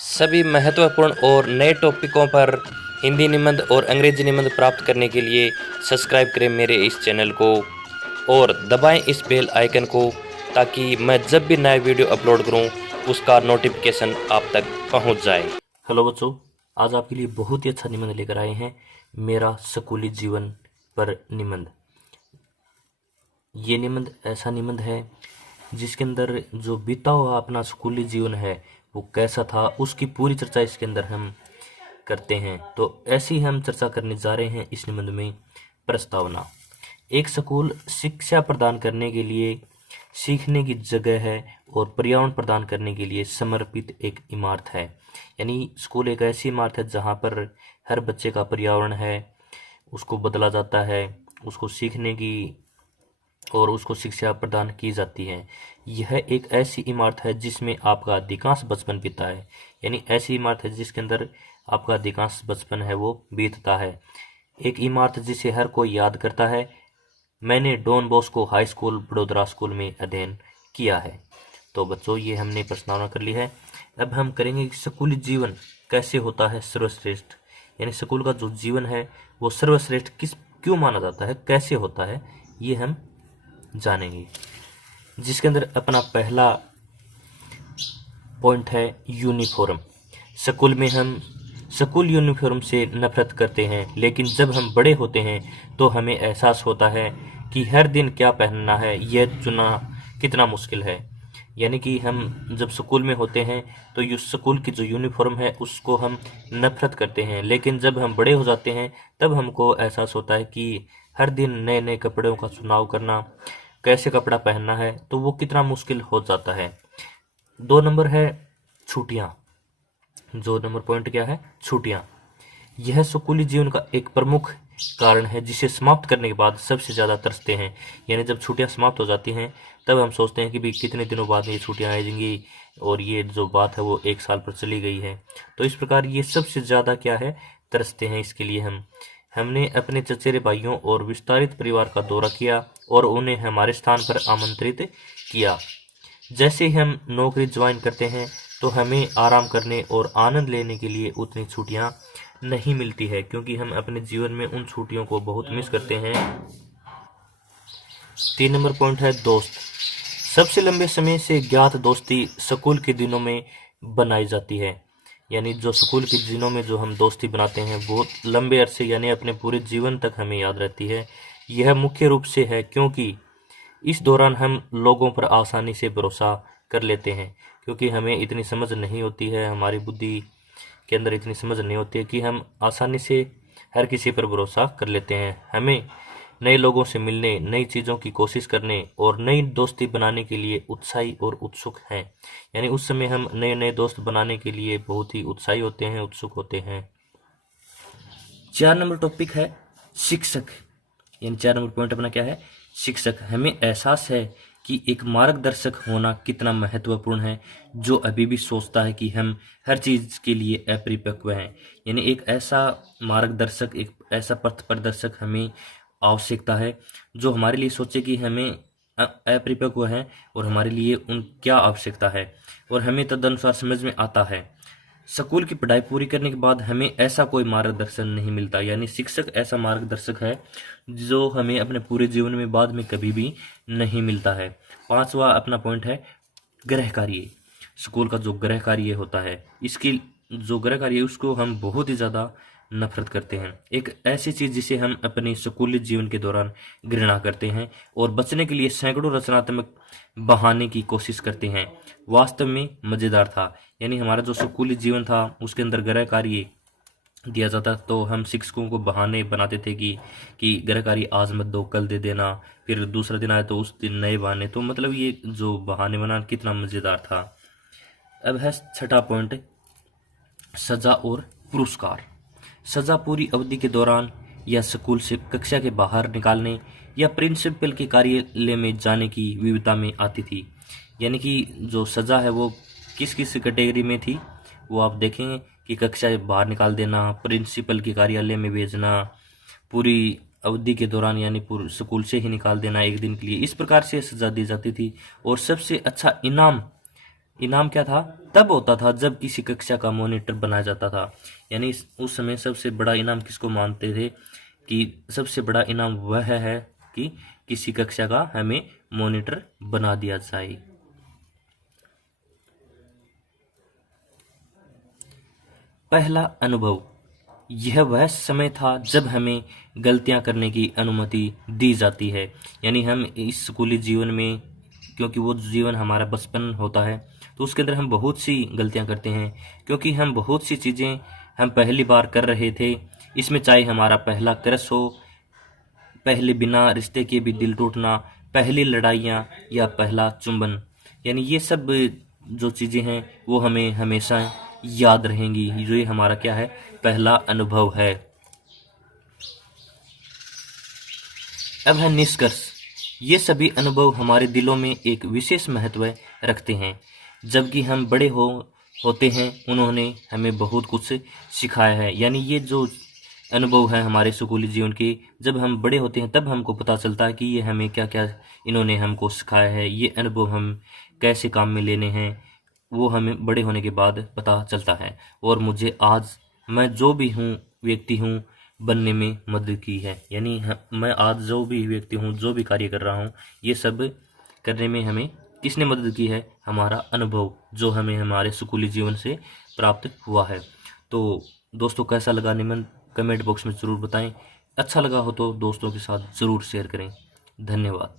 सभी महत्वपूर्ण और नए टॉपिकों पर हिंदी निबंध और अंग्रेजी निबंध प्राप्त करने के लिए सब्सक्राइब करें मेरे इस चैनल को और दबाएं इस बेल आइकन को ताकि मैं जब भी नया वीडियो अपलोड करूं उसका नोटिफिकेशन आप तक पहुंच जाए। हेलो बच्चों, आज आपके लिए बहुत ही अच्छा निबंध लेकर आए हैं। मेरा स्कूली जीवन पर निबंध। ये निबंध ऐसा निबंध है जिसके अंदर जो बीता हुआ अपना स्कूली जीवन है वो कैसा था, उसकी पूरी चर्चा इसके अंदर हम करते हैं। तो ऐसी हम चर्चा करने जा रहे हैं इस निबंध में। प्रस्तावना। एक स्कूल शिक्षा प्रदान करने के लिए, सीखने की जगह है और पर्यावरण प्रदान करने के लिए समर्पित एक इमारत है। यानी स्कूल एक ऐसी इमारत है जहाँ पर हर बच्चे का पर्यावरण है, उसको बदला जाता है, उसको सीखने की और उसको शिक्षा प्रदान की जाती है। यह एक ऐसी इमारत है जिसमें आपका अधिकांश बचपन बीता है। यानी ऐसी इमारत है जिसके अंदर आपका अधिकांश बचपन है वो बीतता है। एक इमारत जिसे हर कोई याद करता है। मैंने Don Bosco high school Vadodara school में अध्ययन किया है। तो बच्चों, ये हमने प्रस्तावना कर ली है। अब हम करेंगे कि स्कूली जीवन कैसे होता है सर्वश्रेष्ठ। यानी स्कूल का जो जीवन है वो सर्वश्रेष्ठ क्यों माना जाता है, कैसे होता है, ये हम जानेंगे। जिसके अंदर अपना पहला पॉइंट है यूनिफॉर्म। स्कूल में हम स्कूल यूनिफॉर्म से नफरत करते हैं, लेकिन जब हम बड़े होते हैं तो हमें एहसास होता है कि हर दिन क्या पहनना है यह चुनना कितना मुश्किल है। यानी कि हम जब स्कूल में होते हैं तो स्कूल की जो यूनिफॉर्म है उसको हम नफरत करते हैं, लेकिन जब हम बड़े हो जाते हैं तब हमको एहसास होता है कि हर दिन नए नए कपड़ों का चुनाव करना, कैसे कपड़ा पहनना है, तो वो कितना मुश्किल हो जाता है। 2 नंबर है छुट्टियाँ। जो नंबर पॉइंट क्या है? छुट्टियाँ। यह स्कूली जीवन का एक प्रमुख कारण है जिसे समाप्त करने के बाद सबसे ज़्यादा तरसते हैं। यानी जब छुट्टियां समाप्त हो जाती हैं तब हम सोचते हैं कि भाई कितने दिनों बाद ये छुट्टियां आएंगी और ये जो बात है वो 1 साल पर चली गई है। तो इस प्रकार ये सबसे ज़्यादा क्या है, तरसते हैं। इसके लिए हमने अपने चचेरे भाइयों और विस्तारित परिवार का दौरा किया और उन्हें हमारे स्थान पर आमंत्रित किया। जैसे ही हम नौकरी ज्वाइन करते हैं तो हमें आराम करने और आनंद लेने के लिए उतनी छुट्टियां नहीं मिलती है, क्योंकि हम अपने जीवन में उन छुट्टियों को बहुत मिस करते हैं। 3 नंबर पॉइंट है दोस्त। सबसे लंबे समय से ज्ञात दोस्ती स्कूल के दिनों में बनाई जाती है। यानी जो स्कूल के दिनों में जो हम दोस्ती बनाते हैं बहुत लंबे अरसे यानी अपने पूरे जीवन तक हमें याद रहती है। यह मुख्य रूप से है क्योंकि इस दौरान हम लोगों पर आसानी से भरोसा कर लेते हैं, क्योंकि हमें इतनी समझ नहीं होती है, हमारी बुद्धि के अंदर इतनी समझ नहीं होती है कि हम आसानी से हर किसी पर भरोसा कर लेते हैं। हमें नए लोगों से मिलने, नई चीज़ों की कोशिश करने और नई दोस्ती बनाने के लिए उत्साही और उत्सुक हैं। यानी उस समय हम नए नए दोस्त बनाने के लिए बहुत ही उत्साही होते हैं, उत्सुक होते हैं। 4 नंबर टॉपिक है शिक्षक। यानी 4 नंबर पॉइंट अपना क्या है? शिक्षक। हमें एहसास है कि एक मार्गदर्शक होना कितना महत्वपूर्ण है जो अभी भी सोचता है कि हम हर चीज़ के लिए अपरिपक्व हैं। यानी एक ऐसा मार्गदर्शक, एक ऐसा पथ प्रदर्शक हमें आवश्यकता है जो हमारे लिए सोचे कि हमें अपरिपक्व हैं और हमारे लिए उन क्या आवश्यकता है और हमें तदनुसार समझ में आता है। स्कूल की पढ़ाई पूरी करने के बाद हमें ऐसा कोई मार्गदर्शन नहीं मिलता। यानी शिक्षक ऐसा मार्गदर्शक है जो हमें अपने पूरे जीवन में बाद में कभी भी नहीं मिलता है। 5वां अपना पॉइंट है गृह कार्य। स्कूल का जो गृह कार्य होता है, इसकी जो गृह कार्य है उसको हम बहुत ही ज़्यादा नफरत करते हैं। एक ऐसी चीज़ जिसे हम अपने स्कूली जीवन के दौरान घृणा करते हैं और बचने के लिए सैकड़ों रचनात्मक बहाने की कोशिश करते हैं। वास्तव में मज़ेदार था। यानी हमारा जो स्कूली जीवन था उसके अंदर गृह कार्य दिया जाता तो हम शिक्षकों को बहाने बनाते थे कि गृह कार्य आज मत दो, कल दे देना, फिर दूसरा दिन आए तो उस दिन नए बहाने। तो मतलब ये जो बहाने बनाना कितना मज़ेदार था। अब है 6वां पॉइंट सजा और पुरस्कार। सजा पूरी अवधि के दौरान या स्कूल से कक्षा के बाहर निकालने या प्रिंसिपल के कार्यालय में जाने की विविधता में आती थी। यानी कि जो सजा है वो किस किस कैटेगरी में थी वो आप देखेंगे कि कक्षा से बाहर निकाल देना, प्रिंसिपल के कार्यालय में भेजना, पूरी अवधि के दौरान यानी पूरे स्कूल से ही निकाल देना 1 दिन के लिए। इस प्रकार से सजा दी जाती थी और सबसे अच्छा इनाम इनाम क्या था? तब होता था जब किसी कक्षा का मॉनिटर बनाया जाता था। यानी उस समय सबसे बड़ा इनाम किसको मानते थे कि सबसे बड़ा इनाम वह है कि किसी कक्षा का हमें मॉनिटर बना दिया जाए। पहला अनुभव, यह वह समय था जब हमें गलतियां करने की अनुमति दी जाती है। यानी हम इस स्कूली जीवन में, क्योंकि वो जीवन हमारा बचपन होता है, तो उसके अंदर हम बहुत सी गलतियां करते हैं, क्योंकि हम बहुत सी चीज़ें हम पहली बार कर रहे थे। इसमें चाहे हमारा पहला क्रश हो, पहले बिना रिश्ते के भी दिल टूटना, पहली लड़ाइयाँ या पहला चुंबन, यानी ये सब जो चीज़ें हैं वो हमें हमेशा याद रहेंगी। ये हमारा क्या है? पहला अनुभव है। अब है निष्कर्ष। ये सभी अनुभव हमारे दिलों में एक विशेष महत्व रखते हैं। जबकि हम बड़े होते हैं, उन्होंने हमें बहुत कुछ सिखाया है। यानी ये जो अनुभव है हमारे स्कूली जीवन के, जब हम बड़े होते हैं तब हमको पता चलता है कि ये हमें क्या क्या इन्होंने हमको सिखाया है, ये अनुभव हम कैसे काम में लेने हैं, वो हमें बड़े होने के बाद पता चलता है। और मुझे आज मैं जो भी हूँ व्यक्ति हूँ बनने में मदद की है। यानी मैं आज जो भी व्यक्ति हूँ, जो भी कार्य कर रहा हूँ, ये सब करने में हमें किसने मदद की है? हमारा अनुभव, जो हमें हमारे स्कूली जीवन से प्राप्त हुआ है। तो दोस्तों, कैसा लगा निबंध कमेंट बॉक्स में ज़रूर बताएं। अच्छा लगा हो तो दोस्तों के साथ ज़रूर शेयर करें। धन्यवाद।